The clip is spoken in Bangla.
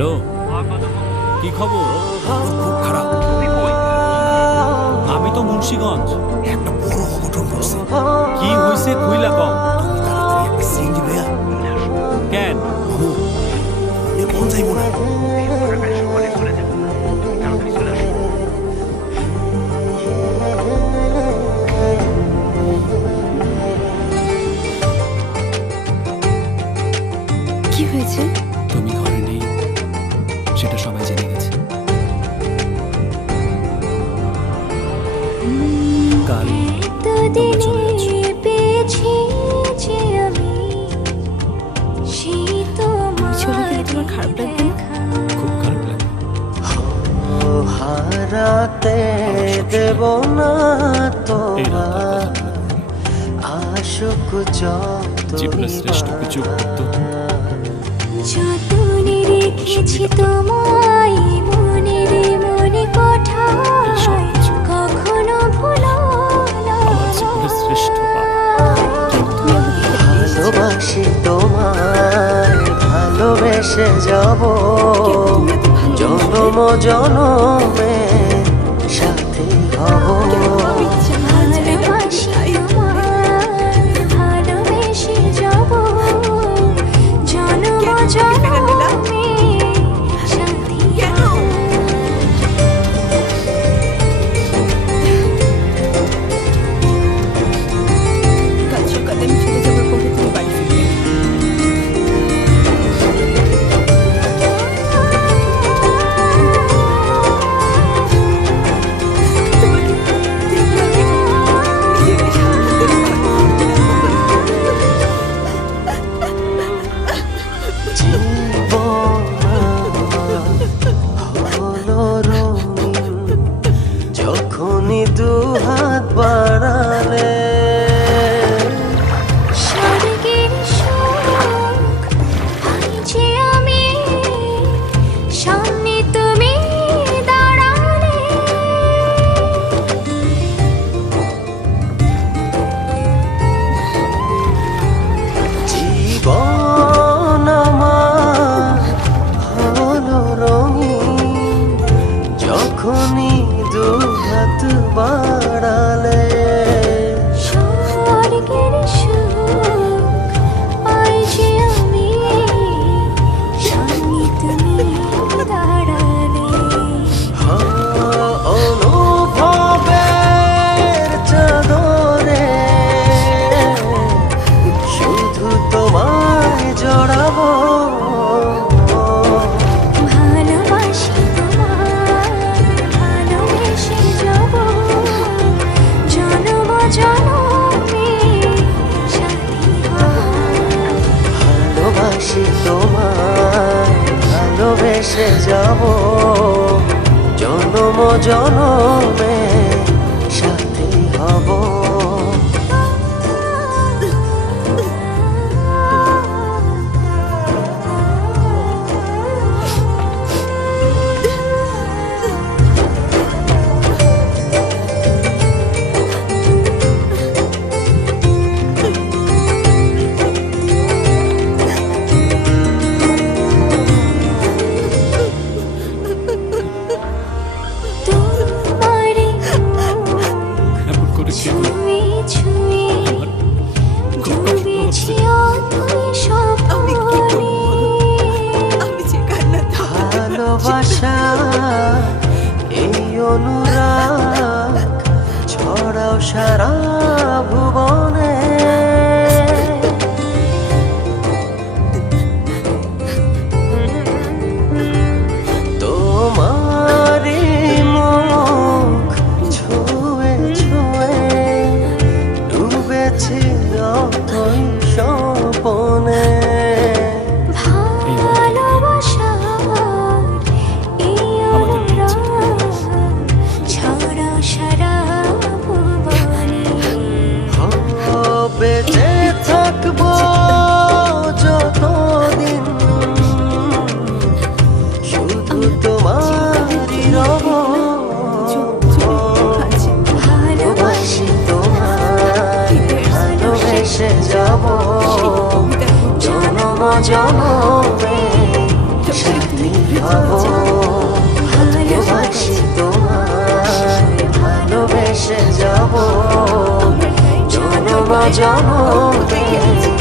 হ্যালো, কি খবর? খুব খারাপ। আমি তো মুন্সিগঞ্জ। একটা বড় অঘটন ঘটছে। কি হইছে খুইলা কও। তুমি তাড়াতাড়ি একটা সিএনজি লইয়া কেন? মামু এ কোন যাইব না। কি হয়েছে? তুমি ঘরে নেই, সেটা সবাই জেনে গেছে। কাল তোমরা চলে যাচ্ছ। চলে গেলে তোমার খারাপ লাগবে না? খুব খারাপ লাগে। হারাতে দেব না এই রাত আর তোমার কথা মনে পড়ে। আশুক যত জীবনের শ্রেষ্ঠ কিছু মুহূর্ত যতনে রেখেছি তোমায় মনের মনে কোঠায়, কখনো ভুলো না আমার জীবনের শ্রেষ্ঠ পাওয়া। ভালোবাসি তোমায়, ভালোবেসে যাব জনম জনমে সাথী হব। ভালোবাসি তোমায়, ভালোবেসে যাব জনম জনমে সাথী হব। কাল সকালে আমি চলে যাবার পরে তুমি বাড়ি ফিরবে। তোমাকে দেখলে আমি নিজেকে সামলাতে পারবো জীবন হলো রঙিন যখনই দুহাত বাড়ালে, স্বর্গের সুখ পাই যে আমি, সামনে তুমি দাঁড়ালে। জীবন আমার হলো রঙিন যখনই দুহাত বাড়ালে, স্বর্গের সুখ পাই যে আমি, সামনে তুমি দাঁড়ালে। অনুভবের চাদরে শুধু তোমায় জড়াবো। ভালোবাসি তোমায়, ভালোবেসে যাব জনম জনমে সাথী হব। ভালোবাসি তোমায়, ভালোবেসে যাব জনম জনমে সাথী হব। তোমারে এমন করে কেউ ছুঁয়ে ছুঁয়ে আমার খুব কষ্ট হচ্ছে। ডুবেছি অথই স্বপ্নে। আমি যে কান্না ভালোবাসা এই অনুরাগ ছড়াও সারা ভুবনে, তোমারি মুখ ছুঁয়ে ছুঁয়ে ডুবেছি অথই স্বপনে। ভালোবাসার এই আমাদের বিচ্ছেদ হয়ে অনুরাগ ছড়া সারা ভুবনে। বেঁচে থাকবো যতদিন শুধু তোমারই রব। ভালোবাসি তোমায়, ভালোবেসে যাব জনম জনমে সেদিন ভাবো ভালোবাসি তোমায় ভালোবেসে যাব জনম জনম